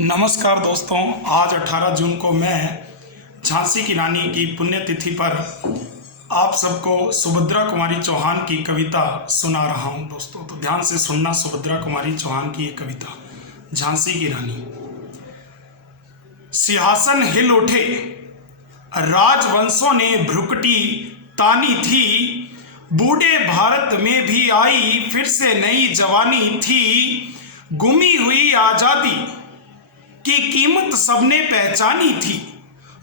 नमस्कार दोस्तों, आज 18 जून को मैं झांसी की रानी की पुण्यतिथि पर आप सबको सुभद्रा कुमारी चौहान की कविता सुना रहा हूं। दोस्तों तो ध्यान से सुनना, सुभद्रा कुमारी चौहान की ये कविता। झांसी की रानी। सिंहासन हिल उठे, राजवंशों ने भ्रुकुटी तानी थी, बूढ़े भारत में भी आई फिर से नई जवानी थी, गुमी हुई आजादी की कीमत सबने पहचानी थी,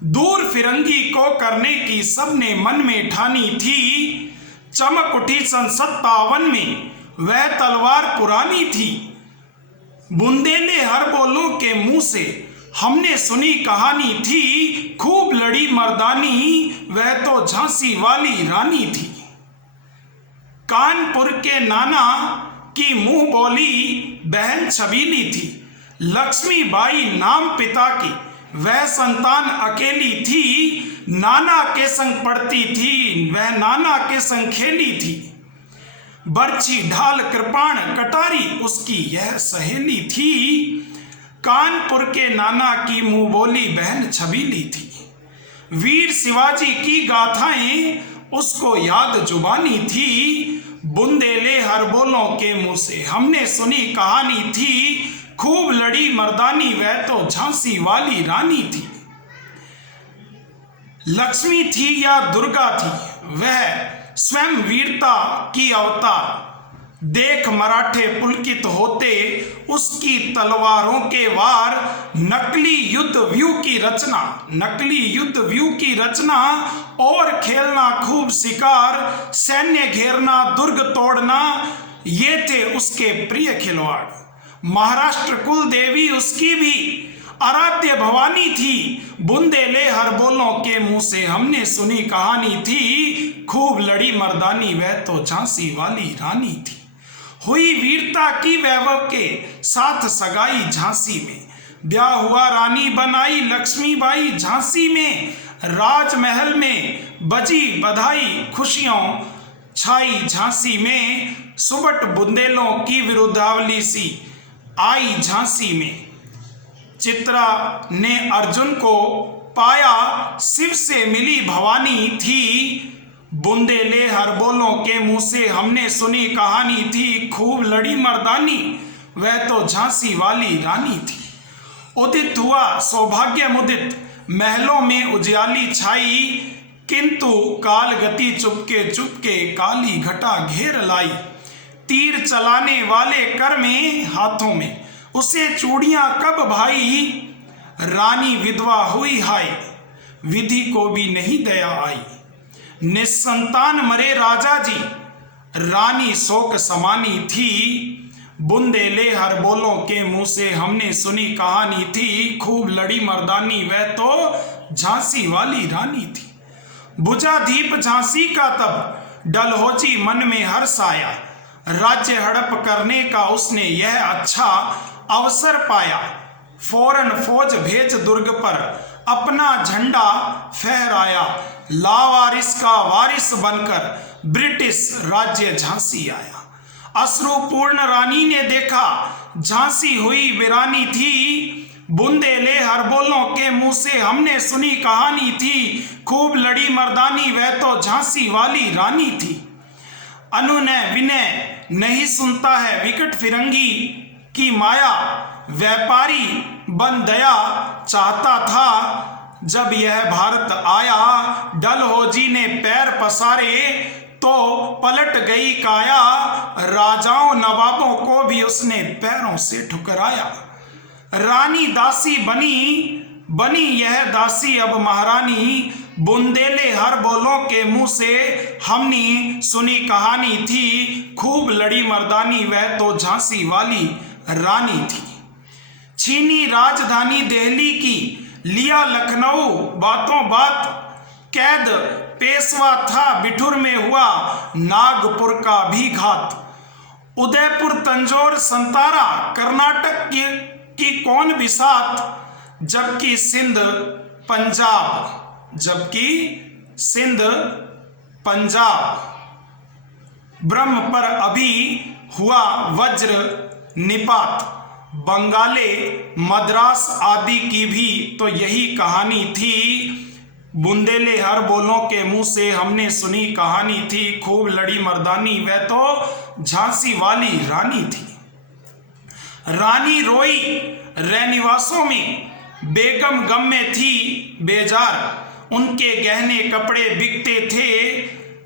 दूर फिरंगी को करने की सबने मन में ठानी थी, चमक उठी सन 57 में वह तलवार पुरानी थी, बुंदेले हर बोलों के मुंह से हमने सुनी कहानी थी, खूब लड़ी मर्दानी वह तो झांसी वाली रानी थी। कानपुर के नाना की मुंह बोली बहन छबीली थी, लक्ष्मीबाई नाम पिता की वह संतान अकेली थी, नाना के संग पढ़ती थी वह नाना के संग खेली थी, बर्छी ढाल कृपाण कटारी उसकी यह सहेली थी, कानपुर के नाना की मुंह बोली बहन छबीली थी, वीर शिवाजी की गाथाएं उसको याद जुबानी थी, बुंदेले हर बोलों के मुंह से हमने सुनी कहानी थी, खूब लड़ी मर्दानी वह तो झांसी वाली रानी थी। लक्ष्मी थी या दुर्गा थी वह स्वयं वीरता की अवतार, देख मराठे पुलकित होते उसकी तलवारों के वार, नकली युद्ध व्यू की रचना, नकली युद्ध व्यू की रचना और खेलना खूब शिकार, सैन्य घेरना दुर्ग तोड़ना ये थे उसके प्रिय खिलवाड़, महाराष्ट्र कुल देवी उसकी भी आराध्य भवानी थी, बुंदेले हर बोलों के मुंह से हमने सुनी कहानी थी, खूब लड़ी मर्दानी वह तो झांसी वाली रानी थी, हुई वीरता की वैभव के साथ सगाई झांसी में, ब्याह हुआ रानी बनाई लक्ष्मीबाई झांसी में, राजमहल में बजी बधाई खुशियों छाई झांसी में, सुबट बुंदेलों की विरुद्धावली सी आई झांसी में, चित्रा ने अर्जुन को पाया शिव से मिली भवानी थी, बुंदेले हर बोलों के मुंह से हमने सुनी कहानी थी, खूब लड़ी मर्दानी वह तो झांसी वाली रानी थी, उदित हुआ सौभाग्य मुदित महलों में उजियाली छाई, किंतु काल गति चुपके चुपके काली घटा घेर लाई, तीर चलाने वाले कर में हाथों में उसे चूड़ियां कब भाई, रानी विधवा हुई हाय विधि को भी नहीं दया आई, निसंतान मरे राजा जी रानी शोक समानी थी, बुंदेले हर बोलों के मुंह से हमने सुनी कहानी थी, खूब लड़ी मर्दानी वह तो झांसी वाली रानी थी, बुझा दीप झांसी का तब डलहौजी मन में हर्ष आया, राज्य हड़प करने का उसने यह अच्छा अवसर पाया, फौरन फौज भेज दुर्ग पर अपना झंडा फहराया, लावारिस का वारिस बनकर ब्रिटिश राज्य झांसी आया, अश्रुपूर्ण रानी ने देखा झांसी हुई वीरानी थी, बुंदेले हर बोलों के मुंह से हमने सुनी कहानी थी, खूब लड़ी मर्दानी वह तो झांसी वाली रानी थी, अनुनय विनय नहीं सुनता है विकट फिरंगी की माया, व्यापारी बन दया चाहता था जब यह भारत आया, डलहौजी ने पैर पसारे तो पलट गई काया, राजाओं नवाबों को भी उसने पैरों से ठुकराया, रानी दासी बनी यह दासी अब महारानी, बुंदेले हर बोलों के मुंह से हमने सुनी कहानी थी, खूब लड़ी मर्दानी वह तो झांसी वाली रानी थी, छीनी राजधानी दिल्ली की लिया लखनऊ बातों बात, कैद पेशवा था बिठुर में हुआ नागपुर का भी घात, उदयपुर तंजौर संतारा कर्नाटक की कौन बिसात, जबकि सिंध पंजाब ब्रह्म पर अभी हुआ वज्र निपात, बंगाले, मद्रास आदि की भी तो यही कहानी थी। बुंदेले हर बोलों के मुंह से हमने सुनी कहानी थी। खूब लड़ी मर्दानी वह तो झांसी वाली रानी थी। रानी रोई रैनिवासों में, बेगम गम में थी बेजार। उनके गहने कपड़े बिकते थे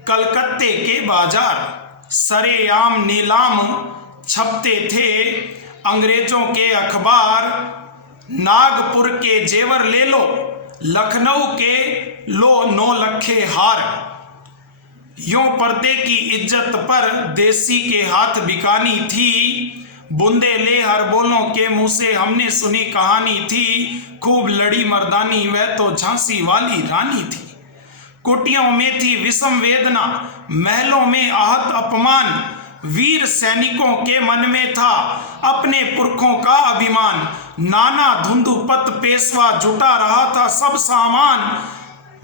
कलकत्ते के बाजार। सरेआम नीलाम छपते थे अंग्रेजों के अखबार। नागपुर के जेवर ले लो, लखनऊ के लो 9 लखे हार। यूं पर्दे की इज्जत पर देसी के हाथ बिकानी थी। बुंदेले हर बोलों के मुंह से हमने सुनी कहानी थी। खूब लड़ी मर्दानी वह तो झांसी वाली रानी थी। कुटियों में थी विषम वेदना, महलों में आहत अपमान। वीर सैनिकों के मन में था अपने पुरखों का अभिमान। नाना धुंधुपत पेशवा जुटा रहा था सब सामान।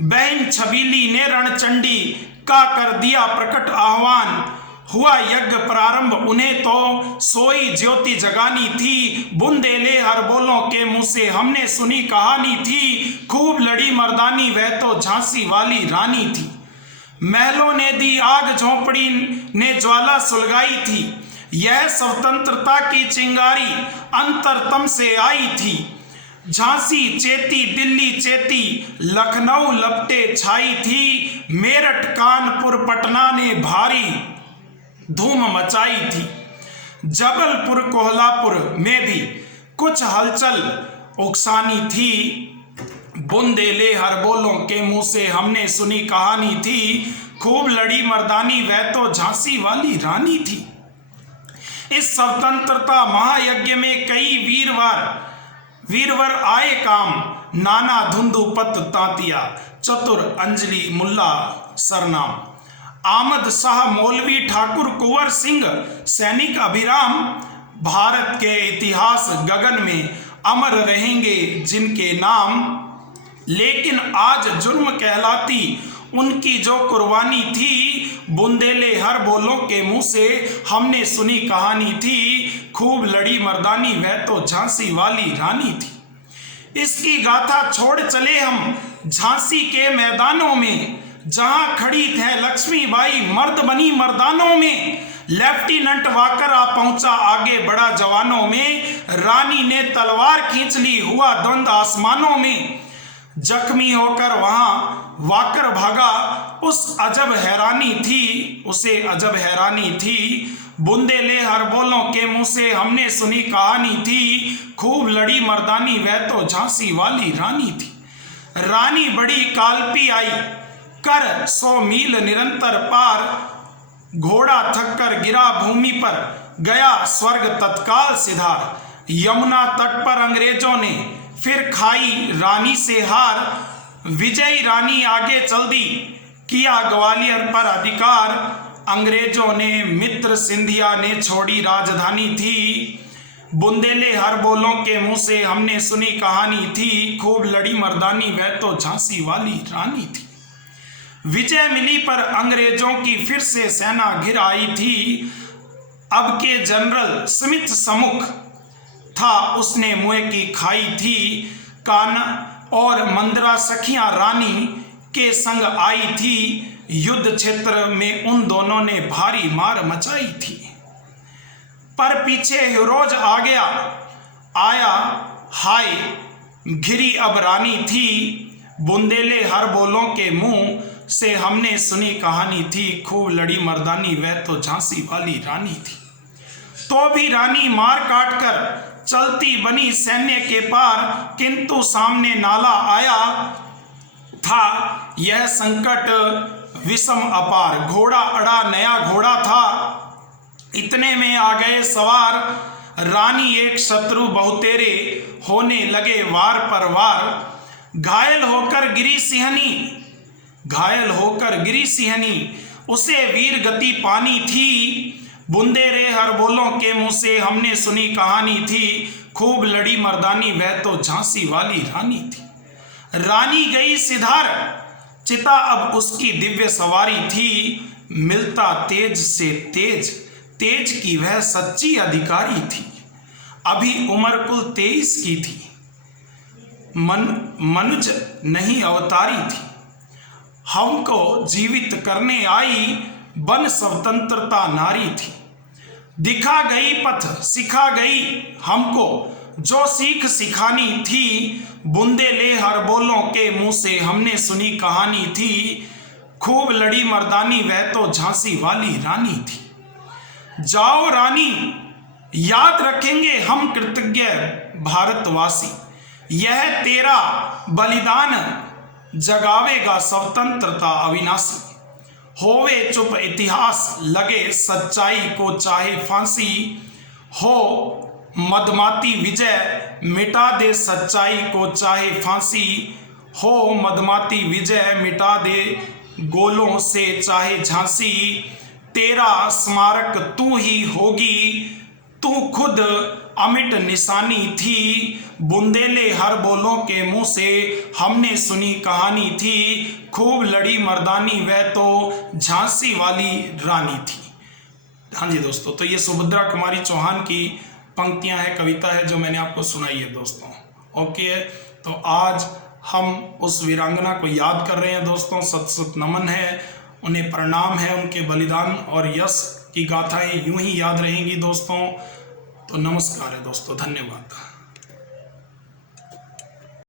बहन छबीली ने रणचंडी का कर दिया प्रकट आह्वान। हुआ यज्ञ प्रारंभ उन्हें तो सोई ज्योति जगानी थी। बुंदेले हर बोलों के मुंह से हमने सुनी कहानी थी। खूब लड़ी मर्दानी वह तो झांसी वाली रानी थी। महलों ने दी आग, झोंपड़ी ने ज्वाला सुलगाई थी। यह स्वतंत्रता की चिंगारी अंतरतम से आई थी। झांसी चेती, दिल्ली चेती, लखनऊ लपटे छाई थी। मेरठ कानपुर पटना ने भारी धूम मचाई थी। जबलपुर कोल्हापुर में भी कुछ हलचल उकसानी थी। बुंदेले हर बोलों के मुंह से हमने सुनी कहानी थी। खूब लड़ी मर्दानी वह तो झांसी वाली रानी थी। इस स्वतंत्रता महायज्ञ में कई वीरवर आए काम। नाना धुंधुपत तांतिया, चतुर अंजलि मुल्ला सरनाम। आमद शाह मौलवी ठाकुर कुंवर सिंह, सैनिक अभिराम। भारत के इतिहास गगन में अमर रहेंगे जिनके नाम। लेकिन आज जुर्म कहलाती उनकी जो कुर्बानी थी। बुंदेले हर बोलों के मुंह से हमने सुनी कहानी थी। खूब लड़ी मर्दानी वह तो झांसी वाली रानी थी। इसकी गाथा छोड़ चले हम झांसी के मैदानों में, जहां खड़ी है लक्ष्मीबाई मर्द बनी मर्दानों में। लेफ्टिनेंट वाकर आ पहुंचा आगे बढ़ा जवानों में। रानी ने तलवार खींच ली, हुआ द्वंद आसमानों में। जख्मी होकर वहां वाकर भागा, उसे अजब हैरानी थी। बुंदेले हर बोलों के मुंह से हमने सुनी कहानी थी। खूब लड़ी मर्दानी वह तो झांसी वाली रानी थी। रानी बड़ी कालपी आई कर 100 मील निरंतर पार। घोड़ा थककर गिरा भूमि पर, गया स्वर्ग तत्काल सिधार। यमुना तट पर अंग्रेजों ने फिर खाई रानी से हार। विजयी रानी आगे चल दी, किया ग्वालियर पर अधिकार। अंग्रेजों ने मित्र सिंधिया ने छोड़ी राजधानी थी। बुंदेले हर बोलों के मुंह से हमने सुनी कहानी थी। खूब लड़ी मर्दानी वह तो झांसी वाली रानी थी। विजय मिली पर अंग्रेजों की फिर से सेना घिर आई थी। अब के जनरल स्मिथ सम्मुख था, उसने मुंह की खाई थी। कान्हा और मंदरा सखियां रानी के संग आई थी। युद्ध क्षेत्र में उन दोनों ने भारी मार मचाई थी। पर पीछे हिरोज आ गया, आया हाय घिरी अब रानी थी। बुंदेले हर बोलों के मुंह से हमने सुनी कहानी थी। खूब लड़ी मर्दानी वह तो झांसी वाली रानी थी। तो भी रानी मार काट कर चलती बनी सैन्य के पार, किंतु सामने नाला आया था यह संकट विषम अपार। घोड़ा अड़ा नया घोड़ा था, इतने में आ गए सवार। रानी एक शत्रु बहुतेरे, होने लगे वार पर वार। घायल होकर गिरी सिंहनी, उसे वीर गति पानी थी। बुंदेले हर बोलों के मुंह से हमने सुनी कहानी थी। खूब लड़ी मर्दानी वह तो झांसी वाली रानी थी। रानी गई सिधार, चिता अब उसकी दिव्य सवारी थी। मिलता तेज से तेज, तेज की वह सच्ची अधिकारी थी। अभी उम्र कुल 23 की थी। मनुज नहीं अवतारी थी, हमको जीवित करने आई बन स्वतंत्रता नारी थी। दिखा गई पथ सिखा गई हमको, जो सीख सिखानी थी, बूंदे ले हर बोलों के मुंह से हमने सुनी कहानी थी। खूब लड़ी मर्दानी वह तो झांसी वाली रानी थी। जाओ रानी याद रखेंगे हम कृतज्ञ भारतवासी, यह तेरा बलिदान जगावेगा स्वतंत्रता अविनाशी। होवे चुप इतिहास लगे सच्चाई को चाहे फांसी, हो मदमाती विजय मिटा दे सच्चाई को चाहे फांसी। हो मदमाती विजय मिटा दे गोलों से चाहे झांसी। तेरा स्मारक तू ही होगी, तू खुद अमिट निशानी थी। बुंदेले हर बोलों के मुंह से हमने सुनी कहानी थी। खूब लड़ी मर्दानी वह तो झांसी वाली रानी थी। हाँ जी दोस्तों, तो ये सुभद्रा कुमारी चौहान की पंक्तियां हैं, कविता है जो मैंने आपको सुनाई है दोस्तों। ओके, तो आज हम उस वीरांगना को याद कर रहे हैं दोस्तों। सत सत नमन है, उन्हें प्रणाम है, उनके बलिदान और यश की गाथाएं यूं ही याद रहेंगी दोस्तों। तो नमस्कार है दोस्तों, धन्यवाद।